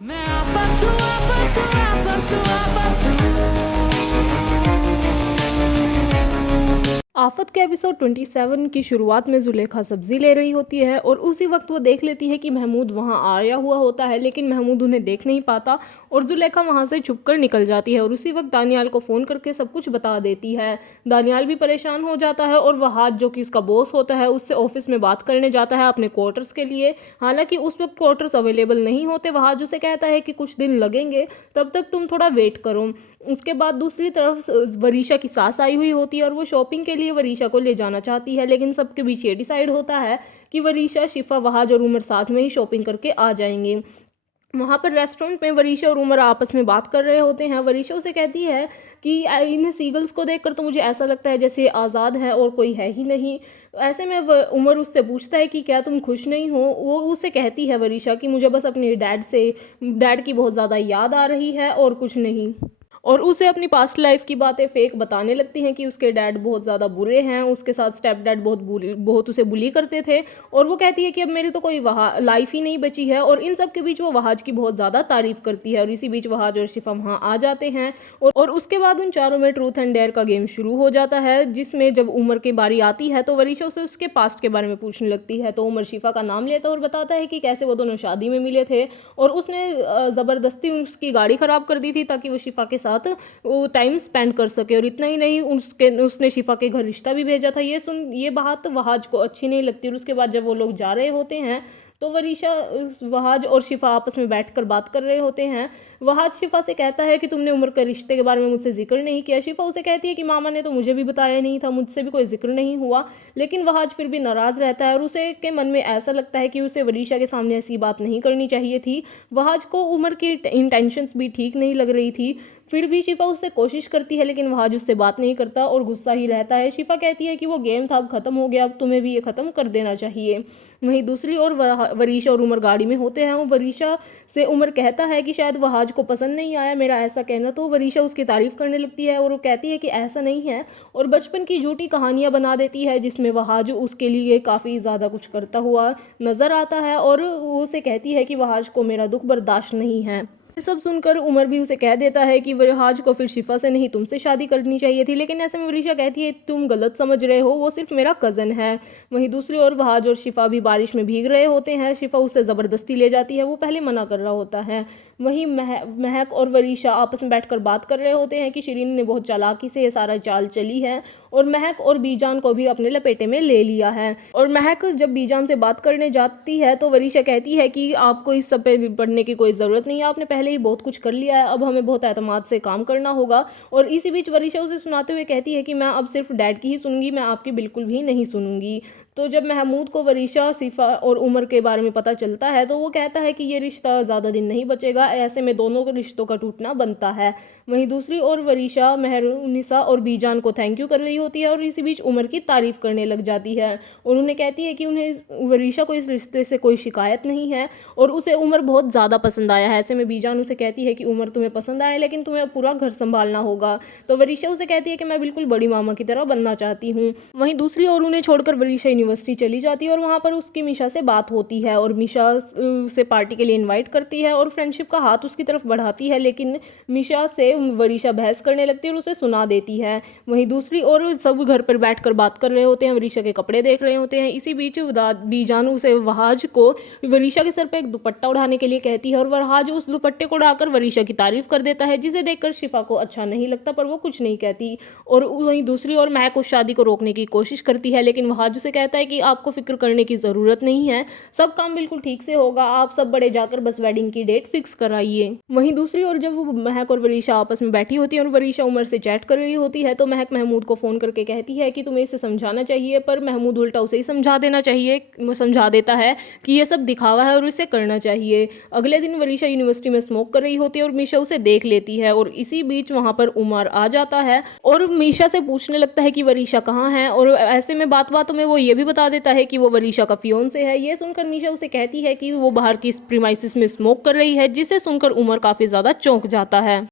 मैं आफत हूँ, आफत हूँ, आफत हूँ, आफत हूँ। आफत के एपिसोड 27 की शुरुआत में जुलेखा सब्जी ले रही होती है और उसी वक्त वो देख लेती है कि महमूद वहाँ आया हुआ होता है, लेकिन महमूद उन्हें देख नहीं पाता और जुलेखा वहाँ से छुपकर निकल जाती है और उसी वक्त दानियाल को फ़ोन करके सब कुछ बता देती है। दानियाल भी परेशान हो जाता है और वहाज जो कि उसका बॉस होता है उससे ऑफिस में बात करने जाता है अपने क्वार्टर्स के लिए। हालांकि उस वक्त क्वार्टर्स अवेलेबल नहीं होते। वहाज उसे कहता है कि कुछ दिन लगेंगे, तब तक तुम थोड़ा वेट करो। उसके बाद दूसरी तरफ वरीशा की सास आई हुई होती है और वो शॉपिंग के लिए वरीशा को ले जाना चाहती है, लेकिन सबके बीच ये डिसाइड होता है कि वरीशा, शिफा, वहाज और उमर साथ में ही शॉपिंग करके आ जाएंगे। वहाँ पर रेस्टोरेंट में वरीशा और उमर आपस में बात कर रहे होते हैं। वरीशा उसे कहती है कि इन्हें सीगल्स को देखकर तो मुझे ऐसा लगता है जैसे आज़ाद है और कोई है ही नहीं। ऐसे में उमर उससे पूछता है कि क्या तुम खुश नहीं हो। वो उसे कहती है वरीशा कि मुझे बस अपने डैड की बहुत ज़्यादा याद आ रही है और कुछ नहीं। और उसे अपनी पास्ट लाइफ की बातें फेक बताने लगती हैं कि उसके डैड बहुत ज़्यादा बुरे हैं, उसके साथ स्टेप डैड बहुत उसे बुली करते थे। और वो कहती है कि अब मेरी तो कोई वहाँ लाइफ ही नहीं बची है। और इन सब के बीच वो वहाज की बहुत ज़्यादा तारीफ करती है और इसी बीच वहाज और शिफा वहाँ आ जाते हैं। और उसके बाद उन चारों में ट्रूथ एंड डेयर का गेम शुरू हो जाता है, जिसमें जब उमर की बारी आती है तो वरीशा उसे उसके पास्ट के बारे में पूछने लगती है। तो उमर शिफा का नाम लेता है और बताता है कि कैसे वो दोनों शादी में मिले थे और उसने ज़बरदस्ती उसकी गाड़ी ख़राब कर दी थी ताकि वो शिफा के साथ वो टाइम स्पेंड कर सके। और इतना ही नहीं, उसने शिफा के घर रिश्ता भी भेजा था। ये बात वहाज को अच्छी नहीं लगती। और उसके बाद जब वो लोग जा रहे होते हैं तो वहाज और शिफा आपस में बैठकर बात कर रहे होते हैं। वहाज शिफा से कहता है कि तुमने उमर के रिश्ते के बारे में मुझसे जिक्र नहीं किया। शिफा उसे कहती है कि मामा ने तो मुझे भी बताया नहीं था, मुझसे भी कोई जिक्र नहीं हुआ। लेकिन वहाज फिर भी नाराज़ रहता है और उसे के मन में ऐसा लगता है कि उसे वरीशा के सामने ऐसी बात नहीं करनी चाहिए थी। वहाज को उमर की इंटेंशंस भी ठीक नहीं लग रही थी। फिर भी शिफा उससे कोशिश करती है, लेकिन वहाज उससे बात नहीं करता और गुस्सा ही रहता है। शिफा कहती है कि वो गेम था, अब ख़त्म हो गया, अब तुम्हें भी ये ख़त्म कर देना चाहिए। वहीं दूसरी ओर वरीशा और उमर गाड़ी में होते हैं। वरीशा से उमर कहता है कि शायद वहाज को पसंद नहीं आया मेरा ऐसा कहना। तो वरीशा उसकी तारीफ़ करने लगती है और वो कहती है कि ऐसा नहीं है, और बचपन की झूठी कहानियाँ बना देती है जिसमें वहाज उसके लिए काफ़ी ज़्यादा कुछ करता हुआ नज़र आता है। और वो उसे कहती है कि वहाज को मेरा दुख बर्दाश्त नहीं है। ये सब सुनकर उमर भी उसे कह देता है कि वहाज को फिर शिफा से नहीं तुमसे शादी करनी चाहिए थी। लेकिन ऐसे में वरीशा कहती है तुम गलत समझ रहे हो, वो सिर्फ मेरा कज़न है। वहीं दूसरी ओर वहाज और शिफा भी बारिश में भीग रहे होते हैं। शिफा उससे ज़बरदस्ती ले जाती है, वो पहले मना कर रहा होता है। वहीं महक और वरीशा आपस में बैठकर बात कर रहे होते हैं कि शिरीन ने बहुत चालाकी से ये सारा चाल चली है और महक और बीजान को भी अपने लपेटे में ले लिया है। और महक जब बीजान से बात करने जाती है तो वरीशा कहती है कि आपको इस सब पे पढ़ने की कोई ज़रूरत नहीं है, आपने पहले ही बहुत कुछ कर लिया है, अब हमें बहुत एतमाद से काम करना होगा। और इसी बीच वरीशा उसे सुनाते हुए कहती है कि मैं अब सिर्फ डैड की ही सुनूंगी, मैं आपकी बिल्कुल भी नहीं सुनूंगी। तो जब महमूद को वरीशा, सिफा और उमर के बारे में पता चलता है तो वो कहता है कि ये रिश्ता ज़्यादा दिन नहीं बचेगा, ऐसे में दोनों के रिश्तों का टूटना बनता है। वहीं दूसरी ओर वरीशा मेहरुनिसा और बीजान को थैंक यू कर रही होती है और इसी बीच उमर की तारीफ करने लग जाती है और उन्हें कहती है कि उन्हें वरीशा को इस रिश्ते से कोई शिकायत नहीं है और उसे उमर बहुत ज़्यादा पसंद आया है। ऐसे में बीजान उसे कहती है कि उमर तुम्हें पसंद आया, लेकिन तुम्हें पूरा घर संभालना होगा। तो वरीशा उसे कहती है कि मैं बिल्कुल बड़ी मामा की तरह बनना चाहती हूँ। वहीं दूसरी ओर उन्हें छोड़कर वरीशा यूनिवर्सिटी चली जाती है और वहाँ पर उसकी मीशा से बात होती है और मीशा उसे पार्टी के लिए इन्वाइट करती है और फ्रेंडशिप का हाथ उसकी तरफ बढ़ाती है। लेकिन मीशा से वरीशा बहस करने लगती है और उसे सुना देती है। वहीं दूसरी ओर सब घर पर बैठकर बात कर रहे होते हैं, वरीशा के कपड़े देख रहे होते हैं। इसी बीच बीजानू से वहाज को वरीशा के सर पर एक दुपट्टा उड़ाने के लिए कहती है और वहाज उस दुपट्टे को उड़ाकर वरीशा की तारीफ कर देता है, जिसे देखकर शिफा को अच्छा नहीं लगता पर वो कुछ नहीं कहती। और वहीं दूसरी ओर महक उस शादी को रोकने की कोशिश करती है, लेकिन वहाज उसे कहता है कि आपको फिक्र करने की ज़रूरत नहीं है, सब काम बिल्कुल ठीक से होगा, आप सब बड़े जाकर बस वेडिंग की डेट फिक्स कराइए। वहीं दूसरी ओर जब वो महक और वरीशा आपस में बैठी होती है और वरीशा उमर से चैट कर रही होती है तो महक महमूद को फ़ोन करके कहती है कि तुम्हें इसे समझाना चाहिए, पर महमूद उल्टा उसे ही समझा देता है कि ये सब दिखावा है और इसे करना चाहिए। अगले दिन वरीशा यूनिवर्सिटी में स्मोक कर रही होती है और मीशा उसे देख लेती है और इसी बीच वहाँ पर उमर आ जाता है और मीशा से पूछने लगता है कि वरीशा कहाँ है। और ऐसे में बातों में वो ये भी बता देता है कि वो वरीशा का फियोंसे है। ये सुनकर मीशा उसे कहती है कि वो बाहर की प्रीमाइसिस में स्मोक कर रही है, जिसे सुनकर उमर काफ़ी ज़्यादा चौंक जाता है।